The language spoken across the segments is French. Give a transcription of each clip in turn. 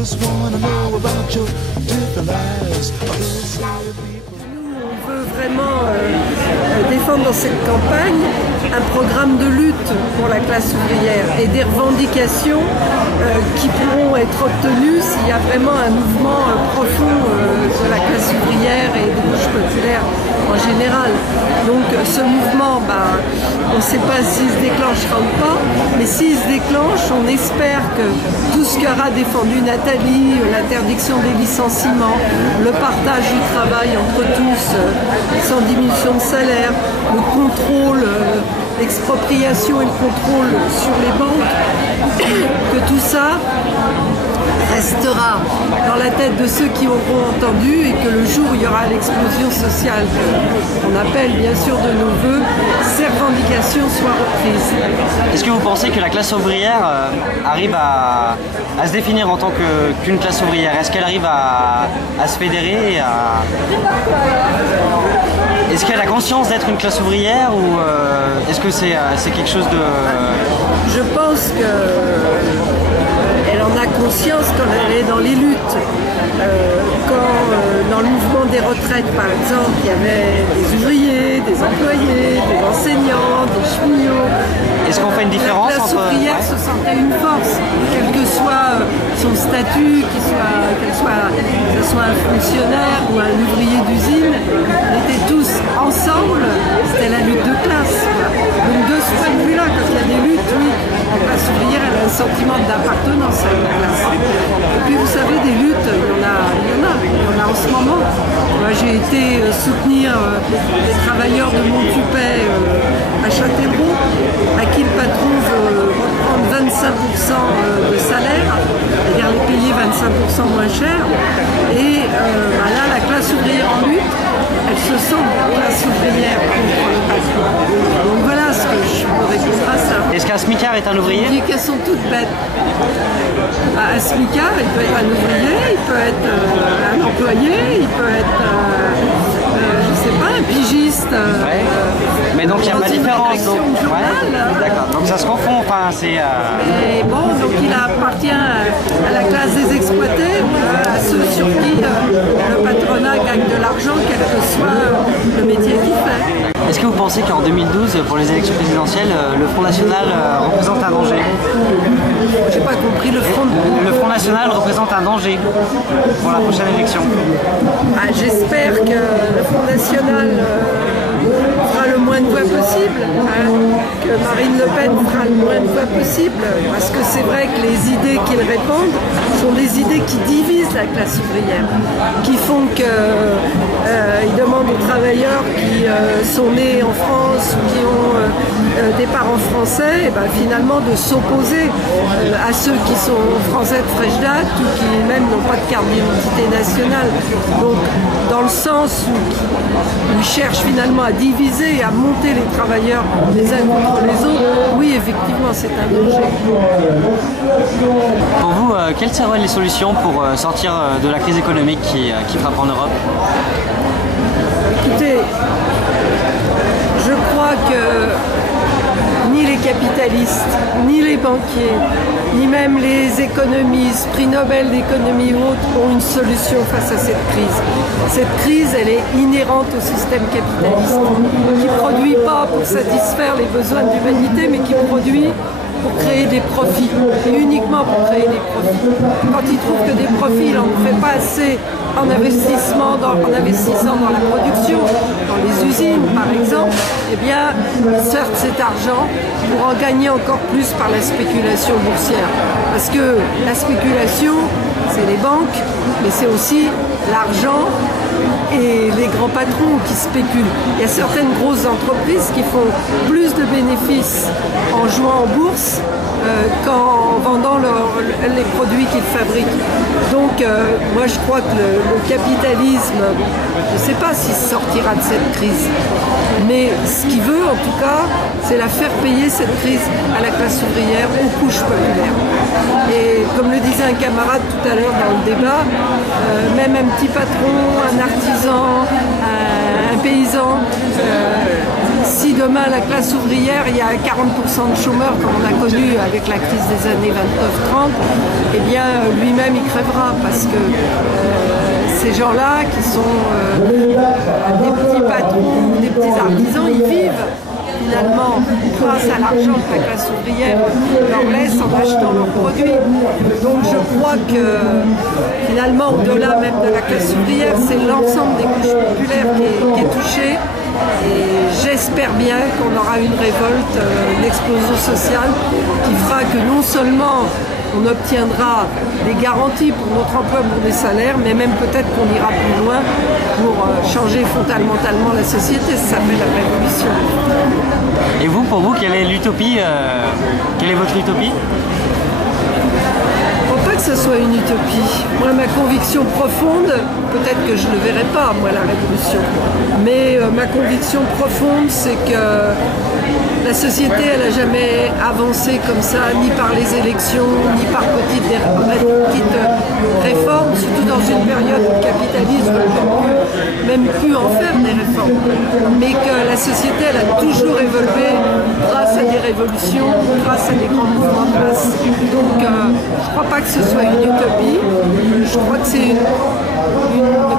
On veut vraiment défendre dans cette campagne un programme de lutte pour la classe ouvrière et des revendications qui pourront être obtenues s'il y a vraiment un mouvement profond de la classe ouvrière et des couches populaires en général. Donc ce mouvement, on ne sait pas s'il se déclenchera ou pas, mais s'il se déclenche, on espère que tout ce qu'aura défendu Nathalie, l'interdiction des licenciements, le partage du travail entre tous, sans diminution de salaire, le contrôle, l'expropriation et le contrôle sur les banques, que tout ça restera dans la tête de ceux qui auront entendu et que le jour où il y aura l'explosion sociale qu'on appelle bien sûr de nos voeux, ces revendications soient reprises. Est-ce que vous pensez que la classe ouvrière arrive à se définir en tant qu'une classe ouvrière? Est-ce qu'elle arrive à se fédérer Est-ce qu'elle a conscience d'être une classe ouvrière ou est-ce que c'est quelque chose de... Je pense qu'elle en a conscience quand elle est dans les luttes. Quand dans le mouvement des retraites, par exemple, il y avait des ouvriers, des employés, des enseignants, des cheminots. Est-ce qu'on fait une différence entre... La classe ouvrière se sentait une force, quel que soit son statut, que ce soit un fonctionnaire ou un ouvrier d'usine, on était tous ensemble, c'était la lutte de classe. Donc de ce point de vue-là, quand il y a des luttes, oui, la classe ouvrière elle a un sentiment d'appartenance à une classe. Et puis vous savez, des luttes, il y en a en ce moment. Moi j'ai été soutenir les travailleurs de Montupet à Châtellerault, à qui le patron veut reprendre 25% de salaire, c'est-à-dire les payer 25% moins cher. Et là, la classe ouvrière en lutte, elle se sent classe ouvrière contre le patron. Donc voilà ce que je peux répondre à ça. Est-ce qu'un smicard est un ouvrier? Je dis qu'elles sont toutes bêtes. Un smicard, il peut être un ouvrier, il peut être un employé, il peut être, je sais pas, un pigiste. Ouais. Mais donc il n'y a pas de différence. D'accord, donc ça se confond. Enfin, Mais bon, donc il appartient à la classe des exploités, à ceux sur qui le patronat gagne de l'argent, quel que soit le métier qu'il fait. Est-ce que vous pensez qu'en 2012, pour les élections présidentielles, le Front National représente un danger? J'ai pas compris le Front. Le Front National représente un danger pour la prochaine élection. J'espère que le Front National fera le moins de voix possible, que Marine Le Pen fera le moins de voix possible, parce que c'est vrai que les idées qu'ils répandent sont des idées qui divisent la classe ouvrière, qui font qu'ils demandent aux travailleurs qui sont nés en France ou qui ont des parents français, et finalement de s'opposer à ceux qui sont français de fraîche date ou qui même n'ont pas de carte d'identité nationale. Donc dans le sens où ils cherchent finalement à diviser et à monter les travailleurs les uns contre les autres, oui effectivement c'est un danger. Pour vous, quelles seraient les solutions pour sortir de la crise économique qui frappe en Europe? Écoutez, je crois que ni les capitalistes, ni les banquiers, ni même les économistes, prix Nobel d'économie ou autres, ont une solution face à cette crise. Cette crise, elle est inhérente au système capitaliste, qui ne produit pas pour satisfaire les besoins de l'humanité, mais qui produit pour créer des profits, et uniquement pour créer des profits. Quand il trouve que des profits, il n'en fait pas assez en investissant dans la production, dans les usines par exemple, eh bien, il sert cet argent pour en gagner encore plus par la spéculation boursière. Parce que la spéculation, c'est les banques, mais c'est aussi l'argent et les grands patrons qui spéculent. Il y a certaines grosses entreprises qui font plus de bénéfices en jouant en bourse qu'en vendant les produits qu'ils fabriquent. Donc moi je crois que le capitalisme, je ne sais pas s'il sortira de cette crise, mais ce qu'il veut en tout cas, c'est la faire payer cette crise à la classe ouvrière, aux couches populaires. Et comme le disait un camarade tout à l'heure dans le débat, même un petit patron, un artisan, un paysan, si demain la classe ouvrière, il y a 40% de chômeurs comme on a connu avec la crise des années 29-30, eh bien lui-même il crèvera parce que ces gens-là qui sont des petits patrons, des petits artisans, ils vivent finalement grâce à l'argent que la classe ouvrière leur laisse en achetant leurs produits. Donc je crois que finalement au-delà même de la classe ouvrière, c'est l'ensemble des couches populaires qui est touché. Et j'espère bien qu'on aura une révolte, une explosion sociale qui fera que non seulement on obtiendra des garanties pour notre emploi, pour des salaires, mais même peut-être qu'on ira plus loin pour changer fondamentalement la société. Ça s'appelle la révolution. Et vous, pour vous, quelle est l'utopie quelle est votre utopie? Je ne crois pas que ce soit une utopie. Moi, ma conviction profonde, peut-être que je ne le verrai pas, moi, la révolution, mais ma conviction profonde, c'est que la société, elle n'a jamais avancé comme ça, ni par les élections, ni par petites réformes, surtout dans une période où le capitalisme ne peut même plus en faire des réformes. Mais que la société, elle a toujours évolué grâce à des révolutions, grâce à des grands mouvements de masse. Donc, je ne crois pas que ce soit une utopie, je crois que c'est une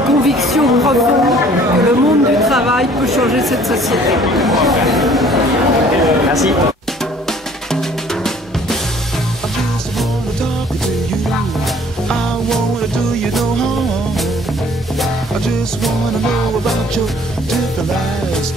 conviction profonde que le monde du travail peut changer cette société. Merci. I just wanna know about your different lives.